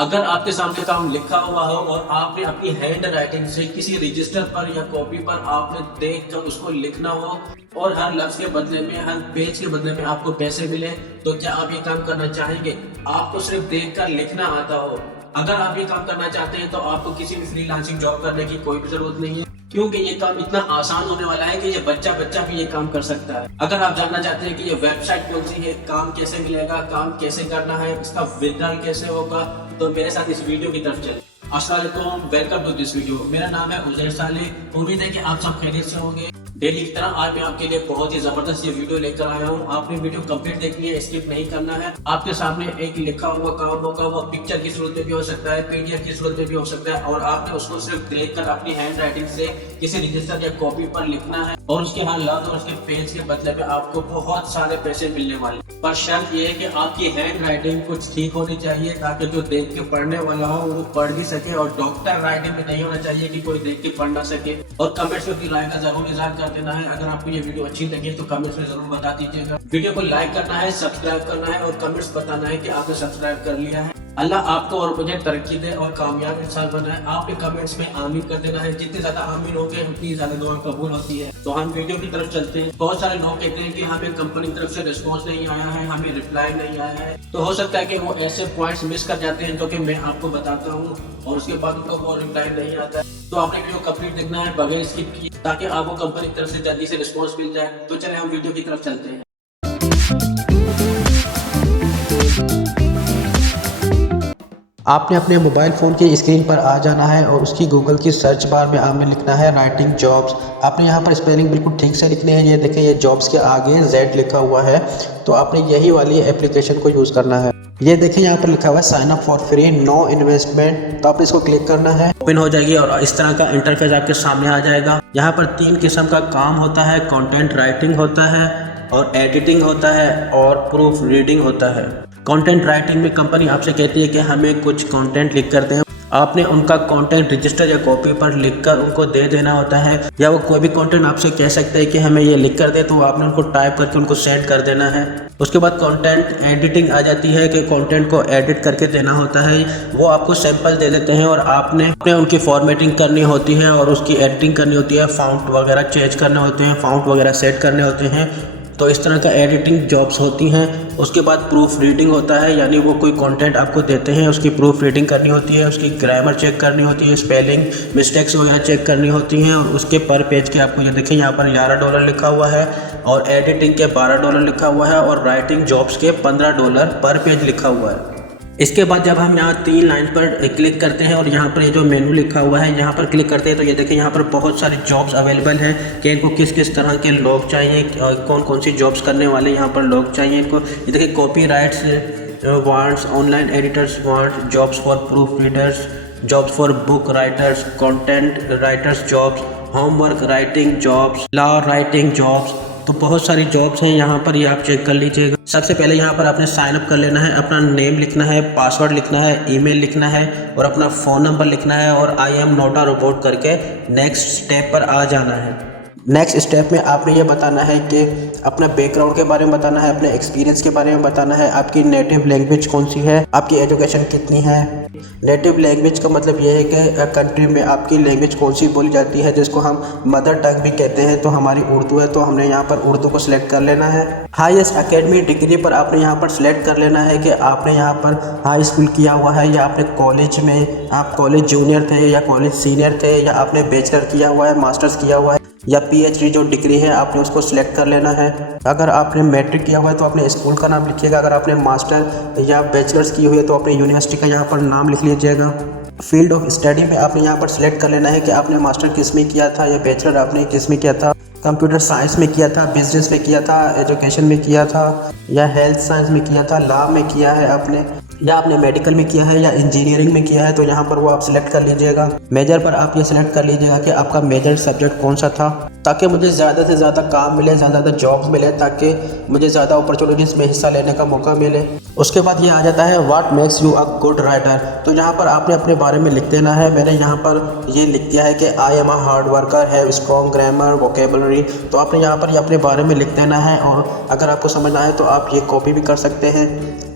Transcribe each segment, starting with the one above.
अगर आपके सामने काम लिखा हुआ हो और आपने अपनी हैंड राइटिंग से किसी रजिस्टर पर या कॉपी पर आपने देख कर उसको लिखना हो और हर लफ्ज के बदले में, हर पेज के बदले में आपको पैसे मिले, तो क्या आप ये काम करना चाहेंगे? आपको सिर्फ देख कर लिखना आता हो। अगर आप ये काम करना चाहते हैं तो आपको किसी भी फ्रीलांसिंग जॉब करने की कोई भी जरूरत नहीं है, क्योंकि ये काम इतना आसान होने वाला है कि ये बच्चा भी ये काम कर सकता है। अगर आप जानना चाहते हैं कि ये वेबसाइट कौन सी है, काम कैसे मिलेगा, काम कैसे करना है, इसका विड्रॉल कैसे होगा, तो मेरे साथ इस वीडियो की तरफ चलें। अस्सलाम वालेकुम, वेलकम टू दिस वीडियो। मेरा नाम है उजैर सालेह। उम्मीद है कि आप सब खैरियत से होंगे। डेली की तरह आज मैं आपके लिए बहुत ही जबरदस्त ये वीडियो लेकर आया हूँ। आपने वीडियो कंप्लीट देखनी है, स्किप नहीं करना है। आपके सामने एक लिखा हुआ काम होगा, वो पिक्चर की सूरत में भी हो सकता है, पीडीएफ की सूरत में भी हो सकता है, और आपने उसको सिर्फ देख कर अपनी हैंड राइटिंग से किसी रजिस्टर या कॉपी पर लिखना है और उसके हालात और उसके पेज के बदले में आपको बहुत सारे पैसे मिलने वाले। पर शर्त ये है कि आपकी हैंड राइटिंग कुछ ठीक होनी चाहिए ताकि जो देख के पढ़ने वाला हो वो पढ़ भी सके, और डॉक्टर राइटिंग में नहीं होना चाहिए कि कोई देख के पढ़ ना सके। और कमेंट्स में अपनी राय का जरूर इजहार कर देना है। अगर आपको ये वीडियो अच्छी लगी तो कमेंट्स में जरूर बता दीजिएगा। वीडियो को लाइक करना है, सब्सक्राइब करना है और कमेंट्स बताना है कि आपने सब्सक्राइब कर लिया है। अल्लाह आपको और मुझे तरक्की दे और कामयाब इंसान बनाए। आपके कमेंट्स में आमीन कर देना है। जितने ज्यादा आमीन होंगे उतनी ज्यादा दुआ कबूल होती है। तो हम वीडियो की तरफ चलते हैं। बहुत सारे लोग कहते हैं कि हमें कंपनी की तरफ से रिस्पॉन्स नहीं आया है, हमें रिप्लाई नहीं आया है। तो हो सकता है कि वो ऐसे पॉइंट्स मिस कर जाते हैं जो कि मैं आपको बताता हूँ और उसके बाद उनको वो रिप्लाई नहीं आता है। तो आपने वीडियो कंप्लीट देखना है बगैर स्किप किए, ताकि आपको कंपनी की तरफ से जल्दी से रिस्पॉन्स मिल जाए। तो चले हम वीडियो की तरफ चलते हैं। आपने अपने मोबाइल फ़ोन की स्क्रीन पर आ जाना है और उसकी गूगल की सर्च बार में आपने लिखना है राइटिंग जॉब्स। आपने यहाँ पर स्पेलिंग बिल्कुल ठीक से लिखनी है। ये देखें, ये जॉब्स के आगे Z लिखा हुआ है, तो आपने यही वाली एप्लीकेशन को यूज़ करना है। ये देखिए यहाँ पर लिखा हुआ है sign up for free, no investment. तो आपने इसको क्लिक करना है, ओपन हो जाएगी और इस तरह का इंटरफेस आपके सामने आ जाएगा। यहाँ पर 3 किस्म का काम होता है, कंटेंट राइटिंग होता है और एडिटिंग होता है और प्रूफ रीडिंग होता है। कंटेंट राइटिंग में कंपनी आपसे कहती है कि हमें कुछ कंटेंट लिख कर दें। आपने उनका कंटेंट रजिस्टर या कॉपी पर लिखकर उनको दे देना होता है, या वो कोई भी कंटेंट आपसे कह सकते हैं कि हमें ये लिख कर दे, तो आपने उनको टाइप करके उनको सेंड कर देना है। उसके बाद कंटेंट एडिटिंग आ जाती है कि कंटेंट को एडिट करके देना होता है। वो आपको सैंपल दे देते हैं और आपने उनकी फॉर्मेटिंग करनी होती है और उसकी एडिटिंग करनी होती है, फाउंट वगैरह चेंज करने होते हैं, फाउंट वगैरह सेट करने होते हैं। तो इस तरह का एडिटिंग जॉब्स होती हैं। उसके बाद प्रूफ रीडिंग होता है, यानी वो कोई कंटेंट आपको देते हैं, उसकी प्रूफ रीडिंग करनी होती है, उसकी ग्रामर चेक करनी होती है, स्पेलिंग मिस्टेक्स वगैरह चेक करनी होती हैं। और उसके पर पेज के आपको ये देखें यहाँ पर $11 लिखा हुआ है और एडिटिंग के $12 लिखा हुआ है और राइटिंग जॉब्स के $15 पर पेज लिखा हुआ है। इसके बाद जब हम यहाँ 3 लाइन पर क्लिक करते हैं और यहाँ पर ये जो मेनू लिखा हुआ है यहाँ पर क्लिक करते हैं, तो ये देखिए यहाँ पर बहुत सारी जॉब्स अवेलेबल हैं कि इनको किस किस तरह के लोग चाहिए, कौन कौन सी जॉब्स करने वाले यहाँ पर लोग चाहिए इनको। ये देखिए copy rights wants, online editors want, jobs for proof readers, jobs for book writers, content writers jobs, homework writing jobs, law writing jobs. तो बहुत सारी जॉब्स हैं यहाँ पर, ये आप चेक कर लीजिएगा। सबसे पहले यहाँ पर आपने साइन अप कर लेना है, अपना नेम लिखना है, पासवर्ड लिखना है, ईमेल लिखना है और अपना फ़ोन नंबर लिखना है और I am not a robot करके नेक्स्ट स्टेप पर आ जाना है। नेक्स्ट स्टेप में आपने ये बताना है कि अपना बैकग्राउंड के बारे में बताना है, अपने एक्सपीरियंस के बारे में बताना है, आपकी नेटिव लैंग्वेज कौन सी है, आपकी एजुकेशन कितनी है। नेटिव लैंग्वेज का मतलब ये है कि कंट्री में आपकी लैंग्वेज कौन सी बोली जाती है, जिसको हम मदर टंग भी कहते हैं। तो हमारी उर्दू है, तो हमने यहाँ पर उर्दू को सिलेक्ट कर लेना है। हाईएस्ट एकेडमिक डिग्री पर आपने यहाँ पर सिलेक्ट कर लेना है कि आपने यहाँ पर हाई स्कूल किया हुआ है या आपने कॉलेज में, आप कॉलेज जूनियर थे या कॉलेज सीनियर थे, या आपने बैचलर किया हुआ है, मास्टर्स किया हुआ है या PhD जो डिग्री है आपने उसको सिलेक्ट कर लेना है। अगर आपने मैट्रिक किया हुआ है तो अपने स्कूल का नाम लिखिएगा। अगर आपने मास्टर या बैचलर्स की हुई है तो अपने यूनिवर्सिटी का यहाँ पर नाम लिख लीजिएगा। फील्ड ऑफ स्टडी में आपने यहाँ पर सिलेक्ट कर लेना है कि आपने मास्टर किस में किया था या बैचलर आपने किस में किया था। कंप्यूटर साइंस में किया था, बिजनेस में किया था, एजुकेशन में किया था या हेल्थ साइंस में किया था, लॉ में किया है आपने, या आपने मेडिकल में किया है या इंजीनियरिंग में किया है। तो यहाँ पर वो आप सिलेक्ट कर लीजिएगा। मेजर पर आप ये सिलेक्ट कर लीजिएगा कि आपका मेजर सब्जेक्ट कौन सा था, ताकि मुझे ज़्यादा से ज़्यादा काम मिले, ज़्यादा जॉब्स मिले, ताकि मुझे ज़्यादा अपॉर्चुनिटीज़ में हिस्सा लेने का मौका मिले। उसके बाद ये आ जाता है what makes you a good writer. तो यहाँ पर आपने अपने बारे में लिख देना है। मैंने यहाँ पर ये लिख दिया है कि I am a hard worker, have strong grammar, vocabulary. तो आपने यहाँ पर ये अपने बारे में लिख देना है और अगर आपको समझना है तो आप ये कॉपी भी कर सकते हैं।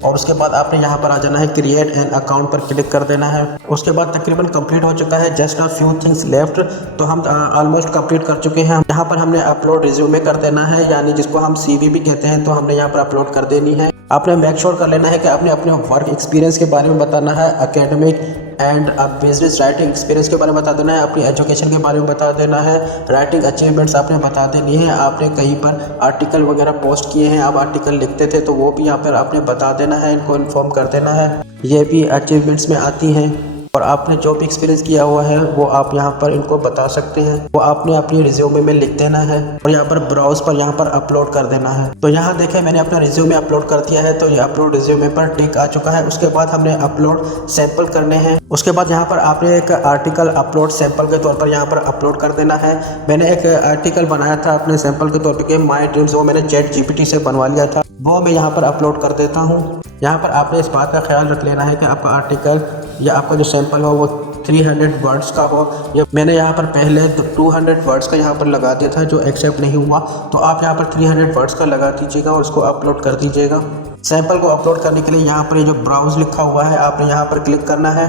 और उसके बाद आपने यहाँ पर आ जाना है क्रिएट एन अकाउंट पर क्लिक कर देना है। उसके बाद तकरीबन कंप्लीट हो चुका है, just a few things left. तो हम ऑलमोस्ट कंप्लीट कर चुके हैं। यहाँ पर हमने अपलोड रिज्यूमे कर देना है, यानी जिसको हम CV भी कहते हैं, तो हमने यहाँ पर अपलोड कर देनी है। आपने मेक श्योर कर लेना है कि आपने अपने वर्क एक्सपीरियंस के बारे में बताना है, academic and business writing experience के बारे में बता देना है, अपनी एजुकेशन के बारे में बता देना है, राइटिंग अचीवमेंट्स आपने बता देनी है। आपने कहीं पर आर्टिकल वगैरह पोस्ट किए हैं, आप आर्टिकल लिखते थे, तो वो भी यहाँ पर आपने बता देना है, इनको इन्फॉर्म कर देना है। ये भी अचीवमेंट्स में आती हैं। और आपने जो भी एक्सपीरियंस किया हुआ है वो आप यहाँ पर इनको बता सकते हैं, वो आपने अपनी रिज्यूमे में लिख देना है और यहाँ पर ब्राउज पर यहाँ पर अपलोड कर देना है। तो यहाँ देखें मैंने अपना रिज्यूमे अपलोड कर दिया है, तो ये अपलोड रिज्यूमे पर टिक आ चुका है। उसके बाद हमने अपलोड सैंपल करने हैं। उसके बाद यहाँ पर आपने एक आर्टिकल अपलोड सैंपल के तौर पर यहाँ पर अपलोड कर देना है। मैंने एक आर्टिकल बनाया था अपने सैंपल के तौर पर, माई ड्रीम्स, वो मैंने ChatGPT से बनवा लिया था, वो मैं यहाँ पर अपलोड कर देता हूँ। यहाँ पर आपने इस बात का ख्याल रख लेना है कि आपका आर्टिकल या आपका जो सैंपल हो वो 300 वर्ड्स का हो। ये मैंने यहाँ पर पहले 200 वर्ड्स का यहाँ पर लगा दिया था, जो एक्सेप्ट नहीं हुआ, तो आप यहाँ पर 300 वर्ड्स का लगा दीजिएगा और उसको अपलोड कर दीजिएगा। सैंपल को अपलोड करने के लिए यहाँ पर ये जो ब्राउज लिखा हुआ है आपने यहाँ पर क्लिक करना है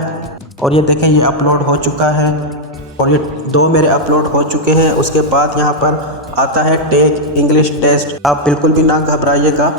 और ये देखें ये अपलोड हो चुका है और ये 2 मेरे अपलोड हो चुके हैं। उसके बाद यहाँ पर आता है टेक इंग्लिश टेस्ट। आप बिल्कुल भी ना घबराइएगा,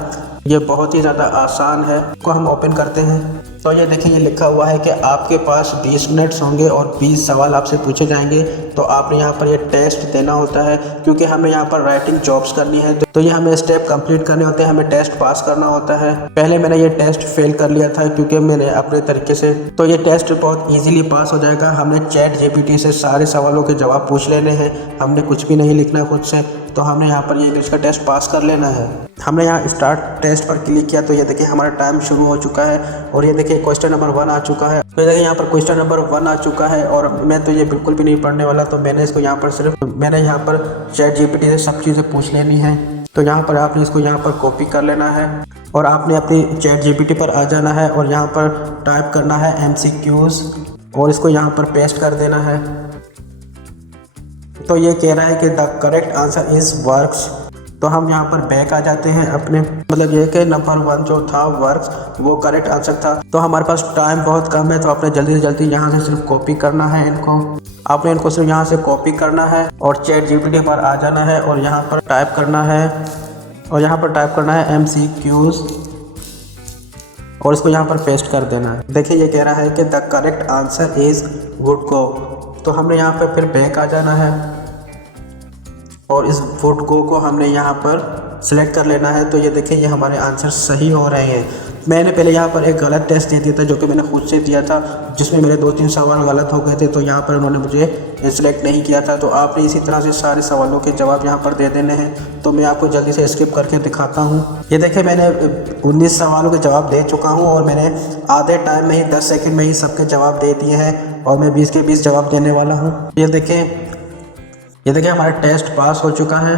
ये बहुत ही ज़्यादा आसान है। को हम ओपन करते हैं तो ये देखिए ये लिखा हुआ है कि आपके पास 20 मिनट्स होंगे और 20 सवाल आपसे पूछे जाएंगे। तो आपने यहाँ पर ये टेस्ट देना होता है, क्योंकि हमें यहाँ पर राइटिंग जॉब्स करनी है, तो ये हमें स्टेप कंप्लीट करने होते हैं, हमें टेस्ट पास करना होता है। पहले मैंने ये टेस्ट फेल कर लिया था क्योंकि मैंने अपने तरीके से, तो ये टेस्ट बहुत ईजिली पास हो जाएगा। हमने ChatGPT से सारे सवालों के जवाब पूछ लेने हैं, हमने कुछ भी नहीं लिखना खुद से। तो हमने यहाँ पर ये इंग्लिश का टेस्ट पास कर लेना है। हमने यहाँ स्टार्ट टेस्ट पर क्लिक किया तो ये देखिए हमारा टाइम शुरू हो चुका है और ये देखिए क्वेश्चन नंबर 1 आ चुका है। तो देखिए यहाँ पर क्वेश्चन नंबर 1 आ चुका है और मैं तो ये बिल्कुल भी नहीं पढ़ने वाला, तो मैंने इसको यहाँ पर मैंने यहाँ पर ChatGPT से सब चीज़ें पूछ लेनी है। तो यहाँ पर आपने इसको यहाँ पर कॉपी कर लेना है और आपने अपनी ChatGPT पर आ जाना है और यहाँ पर टाइप करना है MCQs और इसको यहाँ पर पेस्ट कर देना है। तो ये कह रहा है कि the correct answer is works. तो हम यहाँ पर बैक आ जाते हैं अपने, मतलब ये कि नंबर 1 जो था वर्क्स वो करेक्ट आंसर था। तो हमारे पास टाइम बहुत कम है, तो आपने जल्दी से जल्दी यहाँ से सिर्फ कॉपी करना है इनको। आपने इनको सिर्फ यहाँ से कॉपी करना है और ChatGPT पर आ जाना है और यहाँ पर टाइप करना है MCQs और इसको यहाँ पर पेस्ट कर देना है। देखिए ये कह रहा है कि the correct answer is would go. तो हमने यहाँ पर फिर बैक आ जाना है और इस वुड गो को हमने यहाँ पर सिलेक्ट कर लेना है। तो ये देखिए ये हमारे आंसर सही हो रहे हैं। मैंने पहले यहाँ पर एक गलत टेस्ट दे दिया था जो कि मैंने खुद से दिया था, जिसमें मेरे 2-3 सवाल गलत हो गए थे, तो यहाँ पर उन्होंने मुझे सिलेक्ट नहीं किया था। तो आपने इसी तरह से सारे सवालों के जवाब यहाँ पर दे देने हैं। तो मैं आपको जल्दी से स्किप करके दिखाता हूँ। ये देखिए मैंने 19 सवालों के जवाब दे चुका हूँ और मैंने आधे टाइम में ही 10 सेकंड में ही सबके जवाब दे दिए हैं और मैं 20 के 20 जवाब देने वाला हूँ। ये देखिए हमारा टेस्ट पास हो चुका है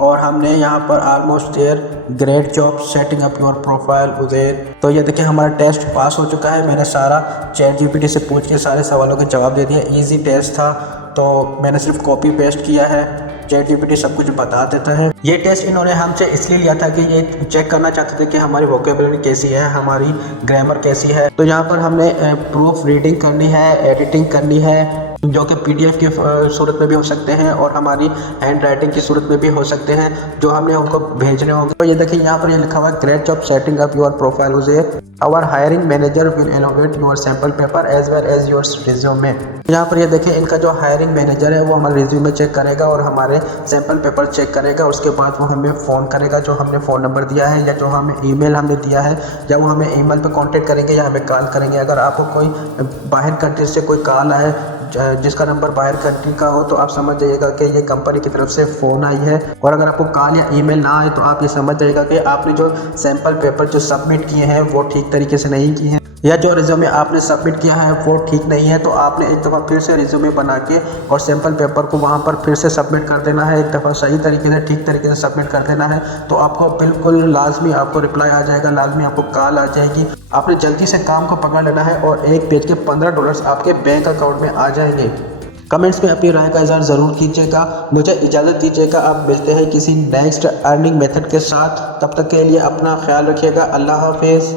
और हमने यहाँ पर almost there great job setting up your profile user. तो ये देखिए हमारा टेस्ट पास हो चुका है। मैंने सारा ChatGPT से पूछ के सारे सवालों के जवाब दे दिए। इजी टेस्ट था, तो मैंने सिर्फ कॉपी पेस्ट किया है, ChatGPT सब कुछ बता देता है। ये टेस्ट इन्होंने हमसे इसलिए लिया था कि ये चेक करना चाहते थे कि हमारी वोकेबलरी कैसी है, हमारी ग्रामर कैसी है। तो यहाँ पर हमने प्रूफ रीडिंग करनी है, एडिटिंग करनी है, जो कि PDF की सूरत में भी हो सकते हैं और हमारी हैंड राइटिंग की सूरत में भी हो सकते हैं, जो हमने उनको भेजने होंगे। तो ये देखिए यहाँ पर ये लिखा हुआ है great job setting up your profile user, our hiring manager will allocate your sample paper as well as your resume. यहाँ पर ये देखिए इनका जो हायरिंग मैनेजर है वो हमारे रिज्यूमे चेक करेगा और हमारे सैम्पल पेपर चेक करेगा। उसके बाद वो हमें फ़ोन करेगा, जो हमने फ़ोन नंबर दिया है या जो हमें ईमेल हमने दिया है, या वो हमें ईमेल पे कांटेक्ट करेंगे या हमें कॉल करेंगे। अगर आपको कोई बाहर कंट्री से कोई कॉल आए जिसका नंबर बाहर कंट्री का हो, तो आप समझ जाइएगा कि ये कंपनी की तरफ से फ़ोन आई है। और अगर आपको कॉल या ईमेल ना आए तो आप ये समझ जाइएगा कि आपने जो सैम्पल पेपर जो सबमिट किए हैं वो ठीक तरीके से नहीं किए हैं, या जो रिज्यूमे आपने सबमिट किया है वो ठीक नहीं है। तो आपने एक दफ़ा फिर से रिज्यूमे बना के और सैम्पल पेपर को वहाँ पर फिर से सबमिट कर देना है। एक दफ़ा सही तरीके से ठीक तरीके से सबमिट कर देना है, तो आपको बिल्कुल लाजमी आपको रिप्लाई आ जाएगा, लाजमी आपको कॉल आ जाएगी। आपने जल्दी से काम को पकड़ लेना है और एक पेज के $15 आपके बैंक अकाउंट में आ जाएंगे। कमेंट्स में अपनी राय का इज़हार ज़रूर कीजिएगा। मुझे इजाज़त दीजिएगा, आप मिलते हैं किसी नेक्स्ट अर्निंग मेथड के साथ। तब तक के लिए अपना ख्याल रखिएगा। अल्लाह हाफिज़।